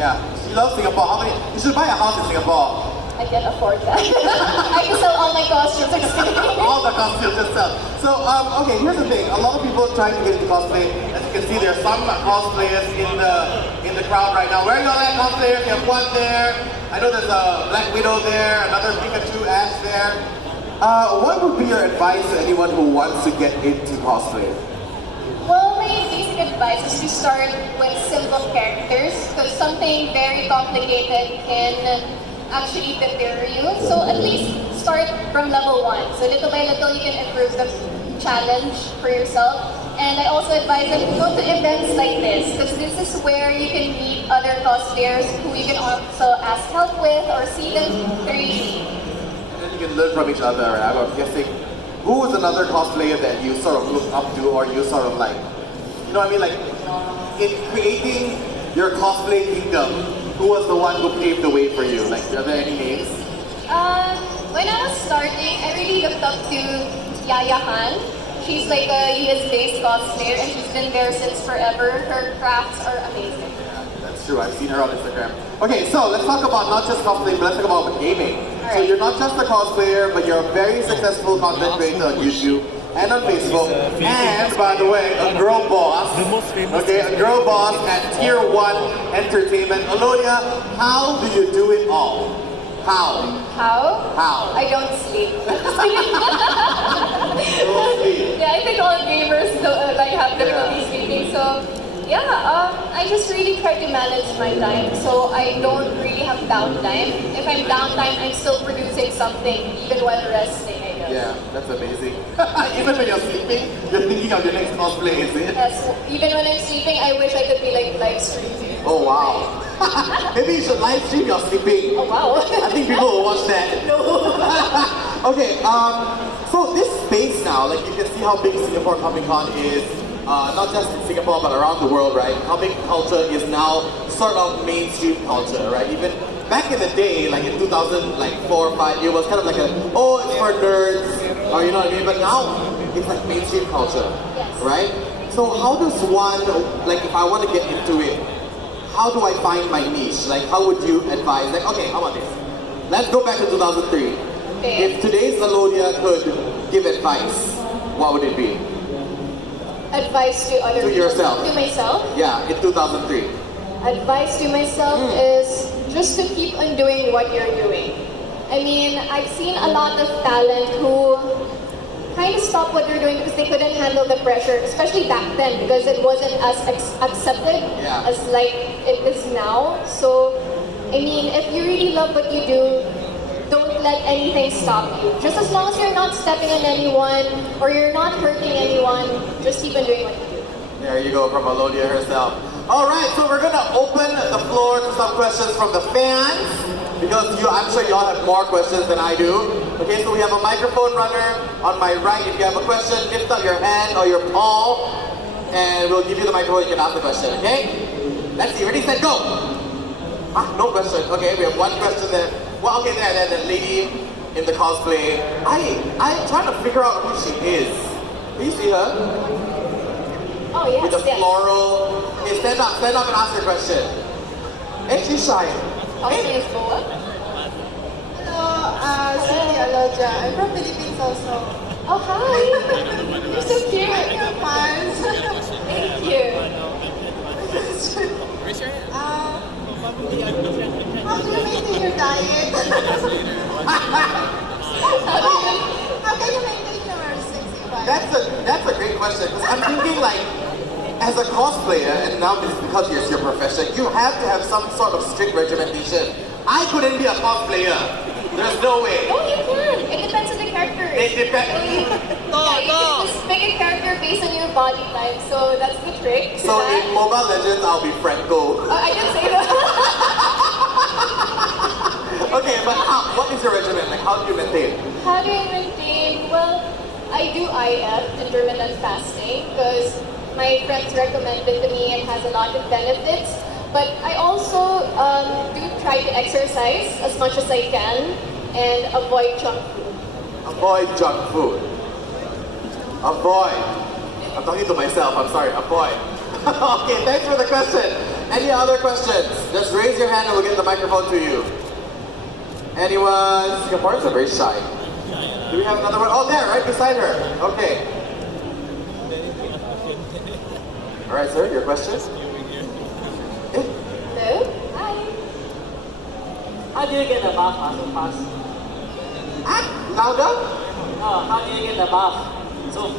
Yeah, she loves Singapore. How many? You should buy a house in Singapore. I can't afford that. I can sell all my costumes. All the costumes itself. So, okay, here's the thing. A lot of people trying to get into cosplay. As you can see, there are some cosplayers in the crowd right now. Where are you all at, cosplayers? You have one there. I know there's a Black Widow there, another Pikachu Ash there. What would be your advice to anyone who wants to get into cosplay? Well, my basic advice is to start with simple characters, because something very complicated can actually deter you. So at least start from level 1. So little by little you can improve the challenge for yourself. And I also advise them to go to events like this, because this is where you can meet other cosplayers who you can also ask help with or see them 3D. And then you can learn from each other. Right? I'm guessing, who is another cosplayer that you sort of look up to, or you sort of like, you know what I mean? Like, in creating your cosplay kingdom, who was the one who paved the way for you? Like, are there any names? When I was starting, I really looked up to Yaya Han. She's like a US-based cosplayer and she's been there since forever. Her crafts are amazing. Yeah, that's true. I've seen her on Instagram. Okay, so let's talk about not just cosplay, but let's talk about gaming. Right. So you're not just a cosplayer, but you're a very successful content creator on YouTube and on Facebook. And, by the way, a girl boss. Okay, a girl boss at Tier 1 Entertainment. Alodia, how do you do it all? How? How? How? I don't sleep. Don't sleep. Yeah, I think all gamers like have difficulty sleeping. So yeah, I just really try to manage my time. So I don't really have downtime. If I'm downtime, I'm still producing something even while resting, I guess. Yeah, that's amazing. Even when you're sleeping, you're thinking of your next cosplay, is it? Yes, even when I'm sleeping, I wish I could be like live streaming. Oh wow. Maybe you should live stream your sleeping. Oh wow. I think people will watch that. No. Okay, so this space now, like you can see how big Singapore Comic Con is, not just in Singapore but around the world, right? Comic culture is now sort of mainstream culture, right? Even back in the day, like in 2004 or 5, it was kind of like oh, it's for nerds, or you know what I mean? But now, it's like mainstream culture, yes. Right? So how does one, like if I want to get into it, how do I find my niche? Like how would you advise? Like, okay, how about this? Let's go back to 2003. Okay. If today's Alodia could give advice, what would it be? Advice to other To yourself. To myself? Yeah, in 2003. Advice to myself is just to keep on doing what you're doing. I mean, I've seen a lot of talent who kind of stopped what they're doing because they couldn't handle the pressure, especially back then because it wasn't as accepted as like it is now. So, I mean, if you really love what you do, don't let anything stop you. Just as long as you're not stepping on anyone or you're not hurting anyone, just keep on doing what you do. There you go from Alodia herself. All right, so we're gonna open the floor to some questions from the fans because I'm sure you all have more questions than I do. Okay, so we have a microphone runner on my right. If you have a question, lift up your hand or your palm, and we'll give you the microphone. You can ask the question. Okay? Let's see. Ready, set, go. No question. Okay, we have one question there. Well, okay, there, the lady in the cosplay. I'm trying to figure out who she is. Do you see her? Oh, yes, With the floral. Okay, stand up and ask your question. Hey, she's shy. Okay, let's go up. Hello, Cindy Alodia. I'm from Philippines also. Oh, hi. You're so cute. You're fun. Thank you. Raise your hand. How do you maintain your diet? How can you maintain your 65? That's a great question because I'm thinking like, as a cosplayer, and now this is because it's your profession, you have to have some sort of strict regimentation. I couldn't be a cosplayer. There's no way. Oh, you can. It depends on the character. It depends. You can just pick a character based on your body type, so that's the trick. So in Mobile Legends, I'll be Franco. I didn't say that. Okay, but what is your regimen? Like, how do you maintain? How do I maintain? Well, I do IF, intermittent fasting, because my friends recommended to me and has a lot of benefits. But I also do try to exercise as much as I can and avoid junk food. Avoid junk food. Avoid. I'm talking to myself, I'm sorry, avoid. Okay, thanks for the question. Any other questions? Just raise your hand and we'll get the microphone to you. Anyone? Singaporeans are very shy. Do we have another one? Oh, there, right beside her. Okay. All right, sir, your question? Hello? Hi. How do you get the buff so fast? Louder? How do you get the buff? So,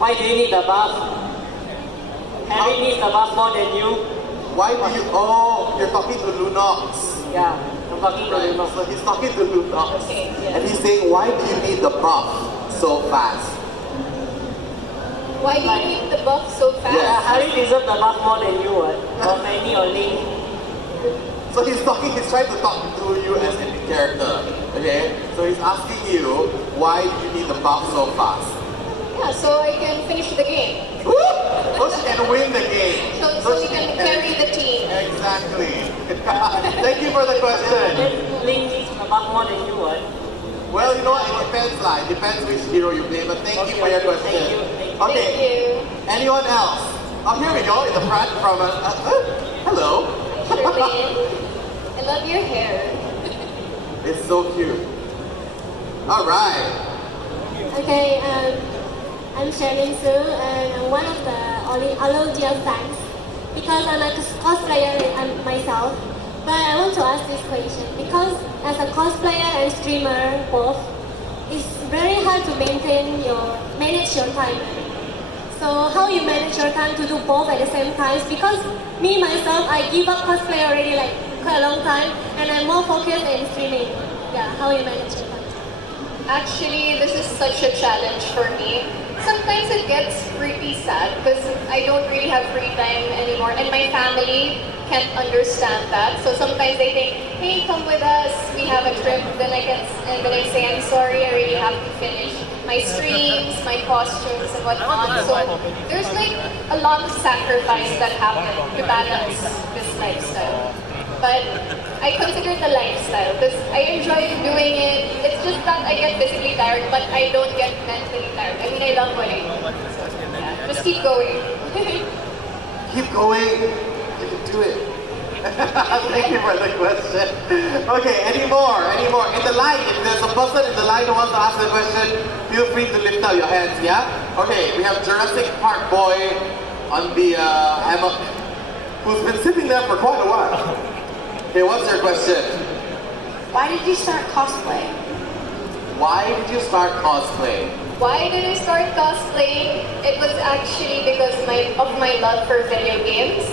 why do you need the buff? Harry needs the buff more than you. Why do you... Oh, you're talking to Lunox. Yeah, I'm talking to you. So he's talking to Lunox. Okay, yeah. And he's saying, why do you need the buff so fast? Why do you need the buff so fast? Yes. Harry deserves the buff more than you, or Manny or Ling. So he's trying to talk to you as a character, okay? So he's asking you, why do you need the buff so fast? Yeah, so I can finish the game. Woo! So she can win the game. So we can carry the team. Exactly. Thank you for the question. Then Ling needs the buff more than you, what? Well, you know what, it depends lah. It depends which hero you play, but thank you for your question. Thank you. Okay, Thank you. anyone else? Oh, here we go, in the front from hello. Charmaine, I love your hair. It's so cute. All right. Okay, I'm Sherlyn Su, and I'm one of the Alodia fans because I'm a cosplayer myself. But I want to ask this question because as a cosplayer and streamer both, it's very hard to manage your time. So how you manage your time to do both at the same time? Because me myself, I give up cosplay already like quite a long time, and I'm more focused in streaming. Yeah, how you manage your time? Actually, this is such a challenge for me. Sometimes it gets pretty sad because I don't really have free time anymore, and my family can't understand that. So sometimes they think, hey, come with us, we have a trip. Then I say, I'm sorry, I really have to finish my streams, my costumes, and whatnot. So there's like a lot of sacrifice that happen to balance this lifestyle. But I consider it a lifestyle because I enjoy doing it. It's just that I get physically tired, but I don't get mentally tired. I mean, I love what I do. Yeah, just keep going. Keep going. You can do it. Thank you for the question. Okay, any more? In the line, if there's a person in the line who wants to ask a question, feel free to lift up your hands, yeah? Okay, we have Jurassic Park boy on the hammock who's been sitting there for quite a while. Okay, what's your question? Why did you start cosplay? Why did you start cosplay? Why did I start cosplaying? It was actually because of my love for video games.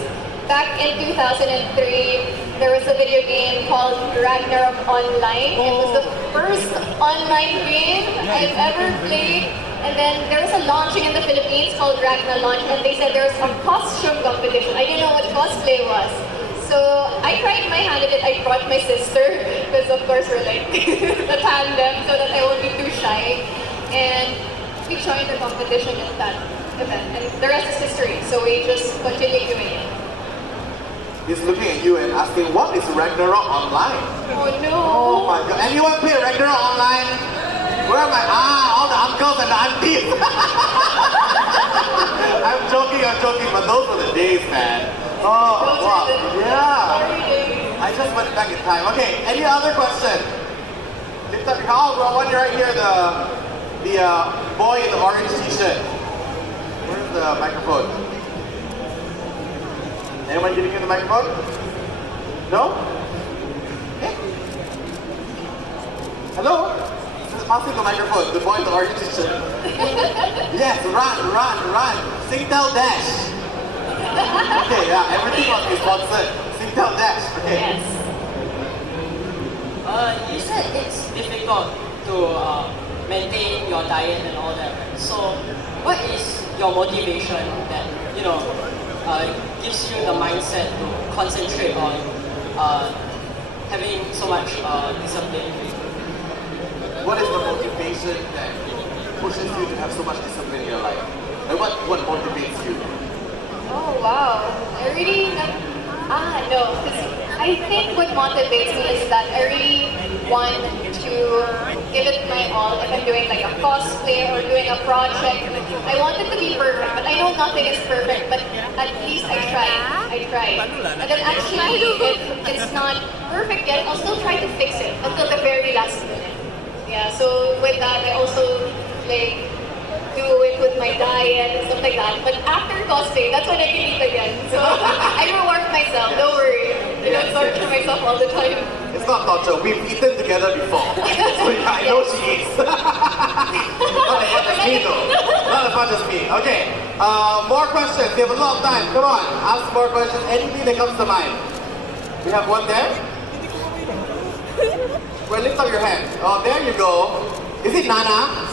Back in 2003, there was a video game called Ragnarok Online. It was the first online game I've ever played. And then there was a launching in the Philippines called Ragna Launch, and they said there was a costume competition. I didn't know what cosplay was. So I tried my hand at it. I brought my sister, because of course we're like the tandem, so that I won't be too shy. And we joined the competition at that event. And the rest is history, so we just continued doing it. He's looking at you and asking, what is Ragnarok Online? Oh no! Oh my god. Anyone play Ragnarok Online? Where am I? All the uncles and the aunties. I'm joking, but those were the days, man. Oh, wow. Yeah. I just went back in time. Okay, any other question? Lift up your hand. Oh, one right here, the boy in the orange t-shirt. Where's the microphone? Anyone giving you the microphone? No? Okay. Hello? Just passing the microphone. The boy in the orange t-shirt. Yes, run. Singtel Dash. Okay, yeah, everything must be sponsored. Singtel Dash. Okay. Yes. You said it's difficult to maintain your diet and all that. So, what is your motivation that gives you the mindset to concentrate on having so much discipline? What is the motivation that pushes you to have so much discipline in your life? And what motivates you? Oh wow, I really no, because I think what motivates me is that I really want to give it my all if I'm doing like a cosplay or doing a project. I want it to be perfect, but I know nothing is perfect, but at least I tried. And then actually, if it's not perfect yet, I'll still try to fix it until the very last minute. Yeah, so with that, I also like do it with my diet and stuff like that. But after cosplay, that's when I can eat again. So I reward myself, don't worry. I don't torture myself all the time. It's not torture. We've eaten together before. So yeah, I know she eats. Not as much as me though. Not as much as me. Okay. More questions. We have a lot of time. Come on. Ask more questions. Anything that comes to mind. We have one there. Well, lift up your hand. Oh, there you go. Is it Nana?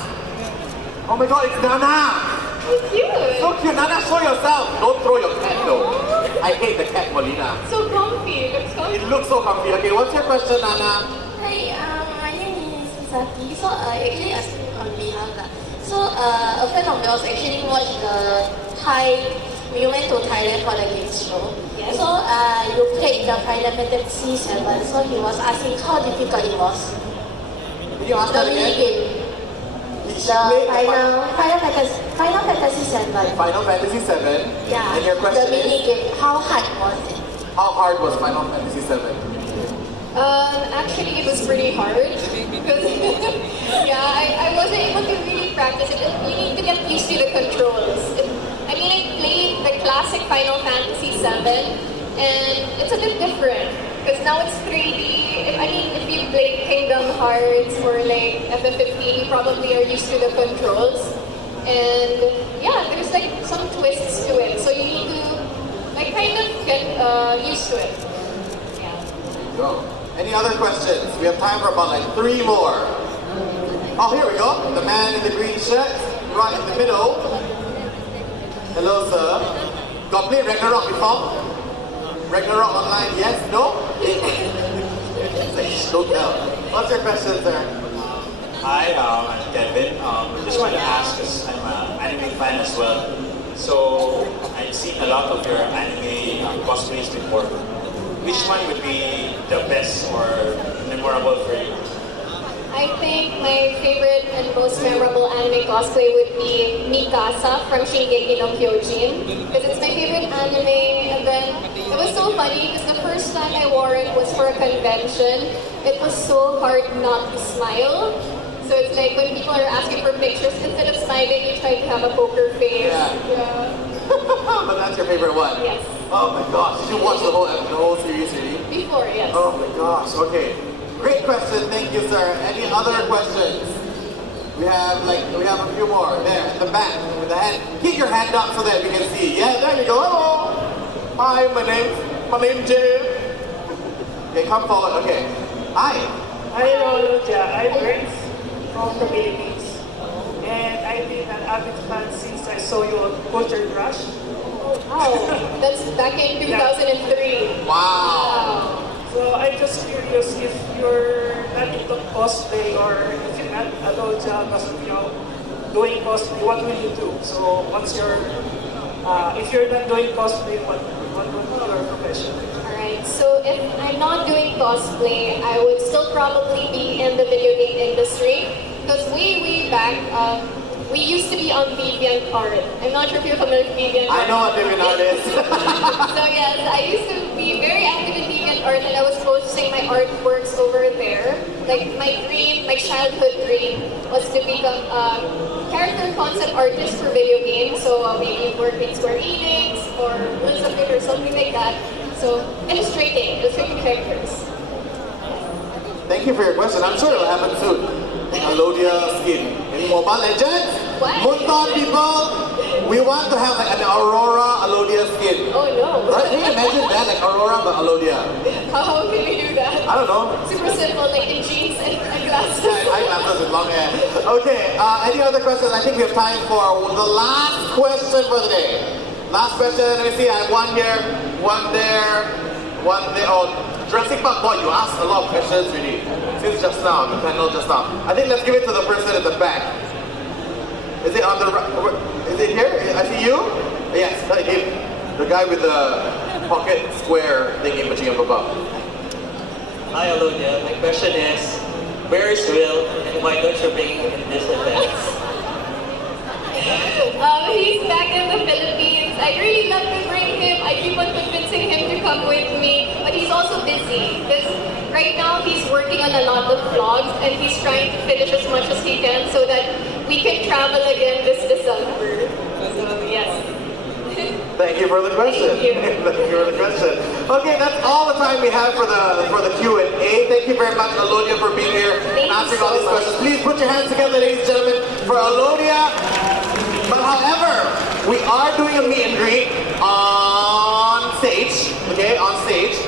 Oh my god, it's Nana! So cute. So cute. Nana, show yourself. Don't throw your cat though. I hate the cat, Marina. So comfy. Looks comfy. It looks so comfy. Okay, what's your question, Nana? Hi, my name is Sati. So actually asking on behalf of a friend of yours actually watched the Thai. We went to Thailand for the games show. Yes. So you played the Final Fantasy 7. So he was asking how difficult it was. Did you ask The that mini again? game. Did she The play Final Fantasy 7. Final Fantasy 7? Yeah. And your question the mini is? game. How hard was it? How hard was Final Fantasy 7? Actually, it was pretty hard because yeah, I wasn't able to really practice it. You need to get used to the controls. I played the classic Final Fantasy 7, and it's a bit different because now it's 3D. If you play Kingdom Hearts or like FF15, you probably are used to the controls. And yeah, there's like some twists to it, so you need to like kind of get used to it. Yeah. Go. Any other questions? We have time for about like 3 more. Oh, here we go. The man in the green shirt, right in the middle. Hello, sir. Got played Ragnarok before? Ragnarok online, yes? No? It's like, don't tell. What's your question, sir? Hi, I'm Kevin. Just wanted to ask, because I'm an anime fan as well. So, I've seen a lot of your anime cosplays before. Which one would be the best or memorable for you? I think my favorite and most memorable anime cosplay would be Mikasa from Shingeki no Kyojin, because it's my favorite anime. And then it was so funny because the first time I wore it was for a convention. It was so hard not to smile. So it's like when people are asking for pictures, instead of smiling, you try to have a poker face. Yeah. But that's your favorite one? Yes. Oh my gosh, did you watch the whole series really? Before, yes. Oh my gosh, okay. Great question, thank you, sir. Any other questions? We have a few more. There, in the back, with the hand. Keep your hand up so that we can see. Yeah, there you go. Hello. Hi, my name's Jim. Okay, come forward. Okay. Hi. Hi, Alodia. I'm Grace from the Philippines. And I've been an avid fan since I saw you on Culture Crush. Wow, that's back in 2003. Wow. So I'm just curious if you're not into cosplay or if you're not Alodia Gosiengfiao doing cosplay, what will you do? So once you're, if you're not doing cosplay, what would be your profession? Alright, so if I'm not doing cosplay, I would still probably be in the video game industry. Because way back, we used to be on DeviantArt. I'm not sure if you're familiar with DeviantArt. I know what DeviantArt is. So yes, I used to be very active in DeviantArt and I was posting my artworks over there. Like my dream, my childhood dream was to become a character concept artist for video games. So maybe work in Square Enix or Blizzard or something like that. So illustrating characters. Thank you for your question. I'm sure it'll happen soon. Alodia skin. In Mobile Legends, What? Munton people, we want to have like an Aurora Alodia skin. Oh no. Right? Can you imagine that? Like Aurora but Alodia. How can we do that? I don't know. Super simple, like in jeans and glasses. Eyeglasses with long hair. Okay, any other questions? I think we have time for the last question for the day. Last question, let me see. I have one here, one there, one there. Oh, Jurassic Park, boy, you asked a lot of questions really. Since just now, the panel just now. I think let's give it to the person at the back. Is it on the right? Is it here? I see you? Yes, him. The guy with the pocket square thingy majigam above. Hi Alodia, my question is, Where is Will, and why don't you bring him in this event? He's back in the Philippines. I'd really love to bring him. I keep on convincing him to come with me, but he's also busy. Because right now he's working on a lot of vlogs and he's trying to finish as much as he can so that we can travel again this December. So yes. Thank you for the question. Thank you. Thank you for the question. Okay, that's all the time we have for the Q&A. Thank you very much, Alodia, for being here and Thank you answering so all these much. questions. Please put your hands together, ladies and gentlemen, for Alodia. But however, we are doing a meet and greet on stage. Okay, on stage.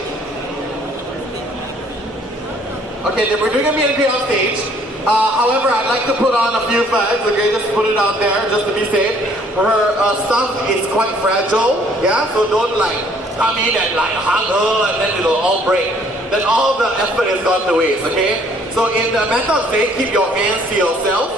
Okay, then we're doing a meet and greet on stage. However, I'd like to put on a few flags, okay, just put it out there, just to be safe. Her stuff is quite fragile, yeah, so don't like come in and like hug her and then it'll all break. Then all the effort has gone to waste, okay? So in the matter of faith, keep your hands to yourself.